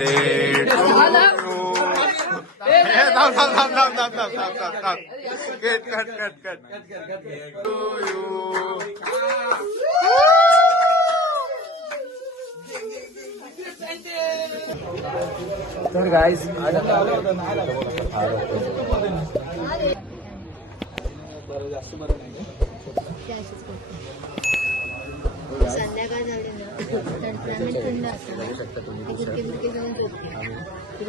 Birthday to you. थांब थांब थांब थांब थांब थांब थांब थांब थांब. Cut cut cut cut to you. तर गाईज संध्याकाळ झाली ना थंड असतं तुला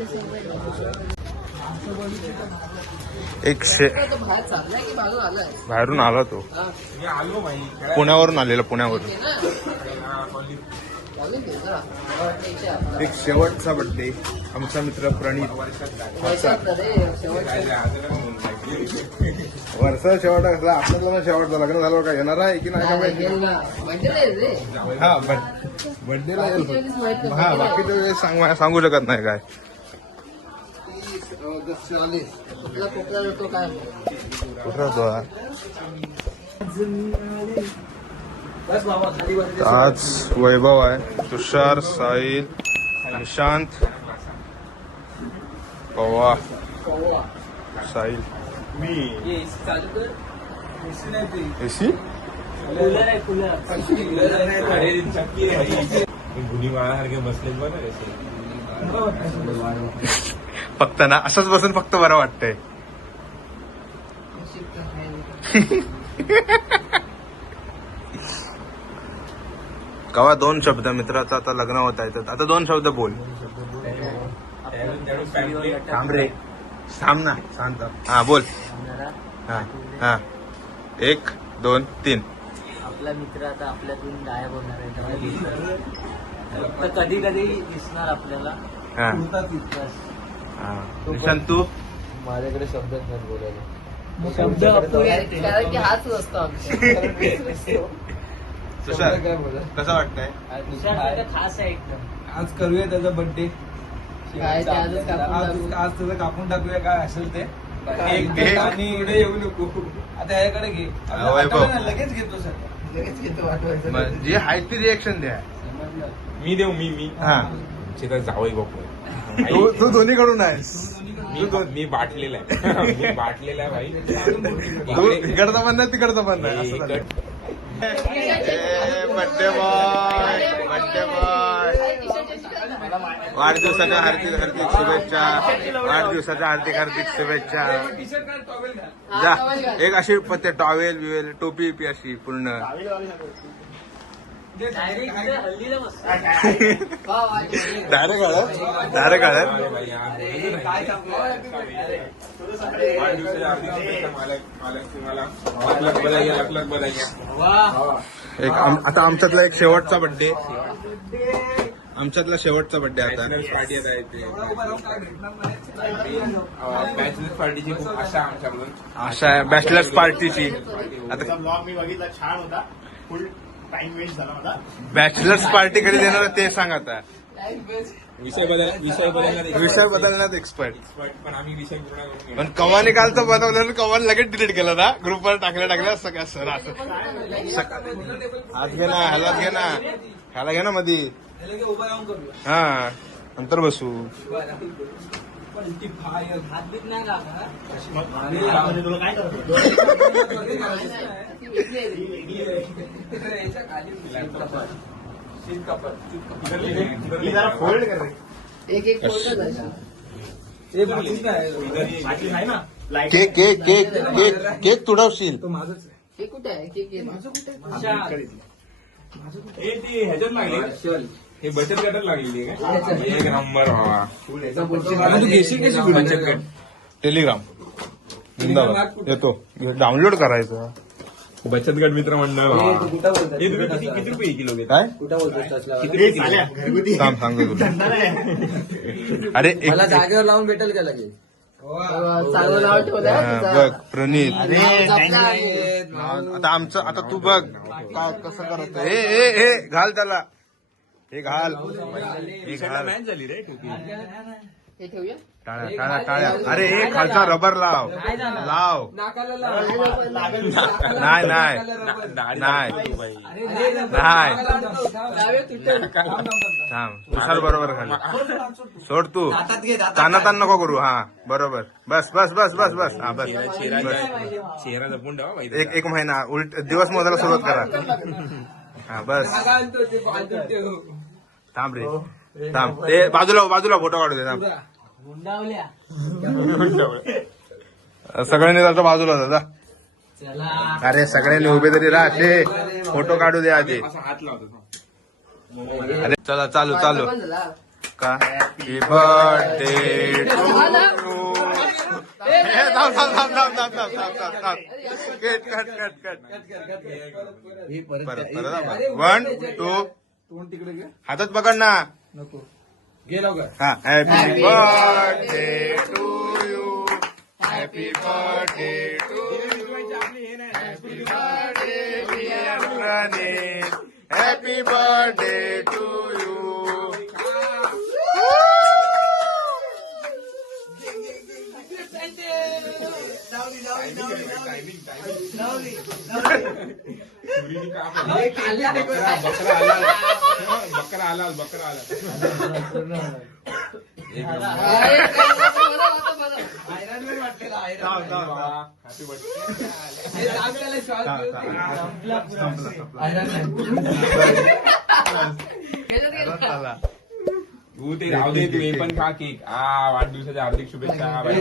सवय एक बाहेरून आला तो. पुण्यावरून आलेला पुण्यावरून. एक शेवटचा बर्थडे आमचा मित्र प्रणित. वर्षा शेवट असला आपल्याला शेवटचा लग्न झालं का येणार आहे की नाही का माहिती. हा बर्थडेला हा बाकीच्या वेळेस सांगू शकत नाही काय. कुठला तो आज वैभव आहे, तुषार, साहिल, निशांत, पवा, साहिल, एसी बसले बरं. फक्त ना असंच बसून फक्त बरं वाटतंय. कवा दोन शब्द मित्राचं आता लग्न होत आहे तर आता दोन शब्द बोल. थांब रे थांब ना शांत. हा बोल. हा हा 1 2 3. आपला मित्र आता आपल्यातून गायब होणार आहे फक्त कधी कधी दिसणार आपल्याला. हा निशांत तू. माझ्याकडे शब्दच नाही बोलायला. शब्द कारण की हाच नसतो आमच्या. तुषार कसं वाटतंय. खास आहे एकदम. आज करूया त्याचा बर्थडे. काय ते आजच कापून आज त्याचं कापून टाकूया काय असेल ते. आणि इकडे येऊ नको आता याकडे घे. वैभव. लगेच घेतो सर. लगेच घेतो वाटवायचं. जे आहे ती रिएक्शन द्या. मी देऊ मी हा जावई बापू. तू दोन्हीकडून आहेस. मी बाटलेला आहे. मी बाटलेला आहे भाई. तू इकडचं पण नाही तिकडचं पण नाही. Birthday boy birthday boy. वाढदिवसाच्या हार्दिक हार्दिक शुभेच्छा. वाढदिवसाच्या हार्दिक हार्दिक शुभेच्छा. जा एक अशी पत्ते टॉवेल बिवेल टोपी पी अशी पूर्ण. डायरेक्ट एक आता आमच्यातला एक शेवटचा बर्थडे. आमच्यातला शेवटचा बर्थडे आता. पार्टी बॅचलर्स पार्टीची खूप आशा आमच्याकडून. आशा आहे बॅचलर्स पार्टीची. आता ब्लॉग मी बघितला छान होता. फुल टाइम वेस्ट झाला माझा. बॅचलर्स पार्टी कधी देणार ते सांग आता. विषय बदलण्यात एक्सपर्ट. पण आम्ही विषय पूर्ण करून घेऊ. पण कवाने काल तर बनवलं कवान लगेच डिलीट केलं ना ग्रुपवर टाकल्या सगळ्या सर असं. आज घे ना ह्यालाच घे ना ह्याला घे ना मधी. उभा राहून करूया. हा नंतर बसू. तुला काय करतो. जरा फोल्ड कर. एक आहे ना cake cake cake cake cake तुडवशील. केक कुठे आहे. केक ह्याच्यात लागले हे बचत गटात लागलेली आहे का. एक नंबर तू घेशील कशी बचत गट. टेलिग्राम जिंदाबाद येतो. डाउनलोड करायचं. बचत गट मित्र मंडळ. किती रुपये किलो घेत. काय घरगुती सांगतो तुला. अरे मला जागेवर लावून भेटेल का लगेच. चांगलं नाव ठेवलं बघ प्रणित. आता आमचं आता तू बघ कसं करत. हे घाल त्याला. हे घाल हे घाल. मॅच झाली रे. टाळ्या टाळ्या टाळ्या. अरे एक खालचा रबर लाव लाव. नाही नाही नाही थांब तुषार बरोबर खाली सोड तू ताना नको करू. हा बरोबर बस बस बस बस बस हा बस चेहरा जपून ठेवा माहिती एक महिना उलट दिवस मोजायला सुरुवात करा. हा बस थांब रे थांब. ते बाजूला बाजूला फोटो काढू दे. थांब गुंडावल्या. सगळ्यांनी त्याच्या बाजूला होता. चला अरे सगळ्यांनी उभे तरी राहते फोटो काढू दे आधी. असा हात लावतो. अरे चला चालू चालू का हॅपी बर्थडे वन टू हातात पकड ना. हा happy birthday to you happy birthday to you happy birthday dear Pranesh happy birthday to you. बकरा आला बकरा आला. तू ते राहू दे. तू हे पण खा केक. वाढदिवसाच्या हार्दिक शुभेच्छा. हार्दिक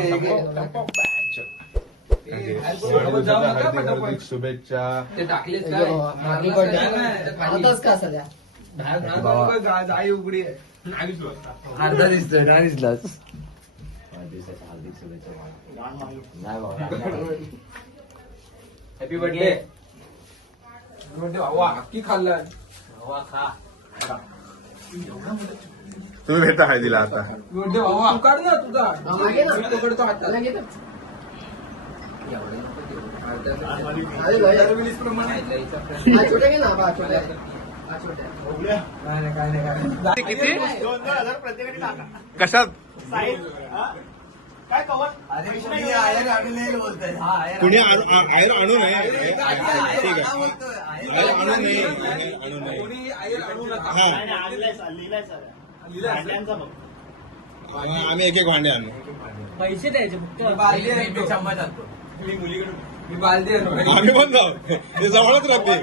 शुभेच्छा. अर्धा दिसतोय नाही दिसलाच. Happy birthday. अक्की खाल्लं. खा. तुम्ही भेटा हळदीला आता. काढ ना तुझा. पकडतो हातात. किती 2,000 प्रत्येकाने टाका. कशात साईज काय कवर कुणी आयर आणू नये. ठीक आहे आयर आणू नये आणू नये. हा लिहिलाय सर. आम्ही एक एक भांडे आणू. पैसे द्यायचे फक्त. मी बालदी आम्ही पण जाऊ ते जवळच राहते.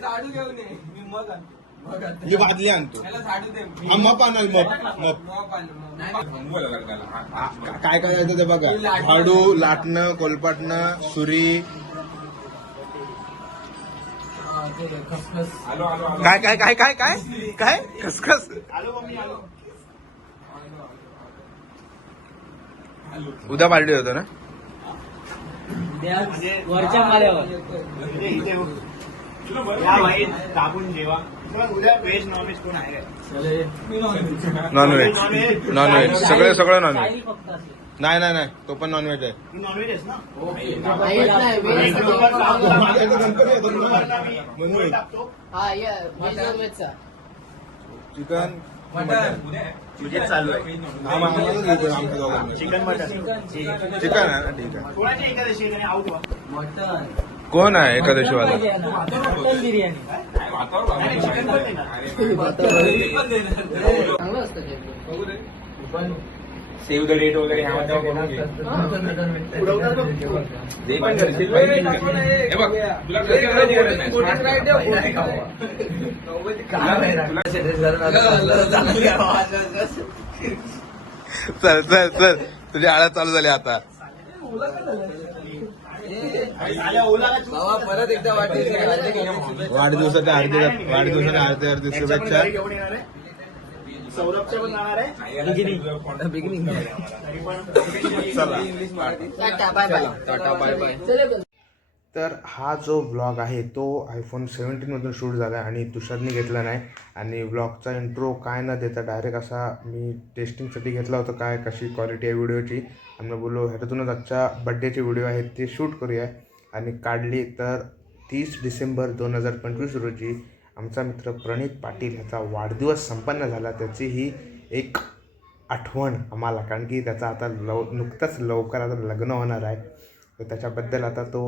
झाडू घेऊन ये. मी मग आणतो. मी बादली आणतो. झाडू दे. हा मप आणा मप. काय काय येतं ते बघा. झाडू लाटणं कोलपाटणं सुरी. आलो आलो आलो. काय काय काय काय काय काय खसखस. आलो मम्मी आलो. उद्या पार्टी होतो ना. वरच्या माल्यावर. इथे या भाई दाबून जेवा. उद्या व्हेज नॉनव्हेज कोण आहे काय? नॉनव्हेज नॉनव्हेज सगळं नॉनव्हेज. काही फक्त असेल. नाही नाही नाही तो पण नॉनव्हेज आहे. तू नॉनव्हेज आहेस ना? चिकन तुझेच चालू आहे. Chicken mutton. चिकन आहे ना ठीक आहे. कोणाची एकादशी आहे आउट व्हा. मटन. कोण आहे एकादशीवाला. मटन बिर्याणी. चिकन पण आहे ना. चांगलं असतं ते. सेव्ह द डेट वगैरे ह्यामध्ये बघून घे. ते पण करशील. हे बघ तुला कधी करायची गरज नाही. चल चल चल तुझी आळा चालू झाली आता. परत एकदा वाढदिवसाच्या हार्दिक शुभेच्छा. घेऊन येणार आहे. सौरभच्या पण जाणार आहे. Tata bye bye. तर हा जो ब्लॉग आहे तो आयफोन 17मधून शूट झाला आहे आणि तुषारने घेतला नाही. आणि ब्लॉगचा इंट्रो काय न देता डायरेक्ट असा मी टेस्टिंगसाठी घेतला होता काय कशी क्वालिटी आहे व्हिडिओची. आम्ही बोललो ह्याच्यातूनच आजच्या बड्डेचे व्हिडिओ आहेत ते शूट करूया. आणि काढली तर 30 डिसेंबर 2025 रोजी आमचा मित्र प्रणित पाटील ह्याचा वाढदिवस संपन्न झाला. त्याची ही एक आठवण आम्हाला, कारण की त्याचा आता नुकतंच लवकर आता लग्न होणार आहे. तर त्याच्याबद्दल आता तो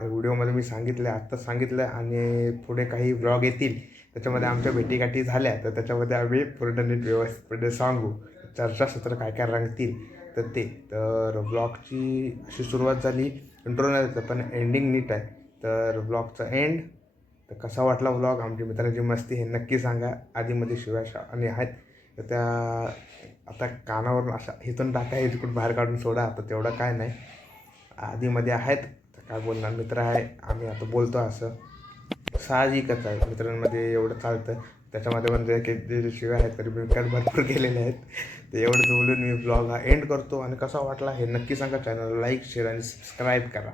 व्हिडिओमध्ये मी सांगितलं आहे, आत्ताच सांगितलं आहे. आणि पुढे काही ब्लॉग येतील त्याच्यामध्ये आमच्या भेटीगाठी झाल्या तर त्याच्यामध्ये आम्ही पूर्ण नीट व्यवस्थितपणे सांगू, चर्चासत्र काय काय रंगतील तर ते. तर ब्लॉगची अशी सुरुवात झाली, इंट्रो नाही देतं पण एंडिंग नीट आहे. तर ब्लॉगचा एंड. तर कसा वाटला व्लॉग, आमच्या मित्रांची मस्ती हे नक्की सांगा. आधीमध्ये शिव्या आणि आहेत तर त्या आता कानावरून अशा इथून टाका, हे तिकडून बाहेर काढून सोडा, आता तेवढं काय नाही. आधीमध्ये आहेत तर काय बोलणार, मित्र आहे आम्ही, आता बोलतो असं साहजिकच आहे. मित्रांमध्ये एवढं चालतं. त्याच्यामध्ये पण जे शिव्या आहेत तरी मी काय भरपूर केलेले आहेत. ते एवढं बोलून मी ब्लॉग हा एंड करतो. आणि कसा वाटला हे नक्की सांगा. चॅनलला लाईक, शेअर आणि सबस्क्राईब करा.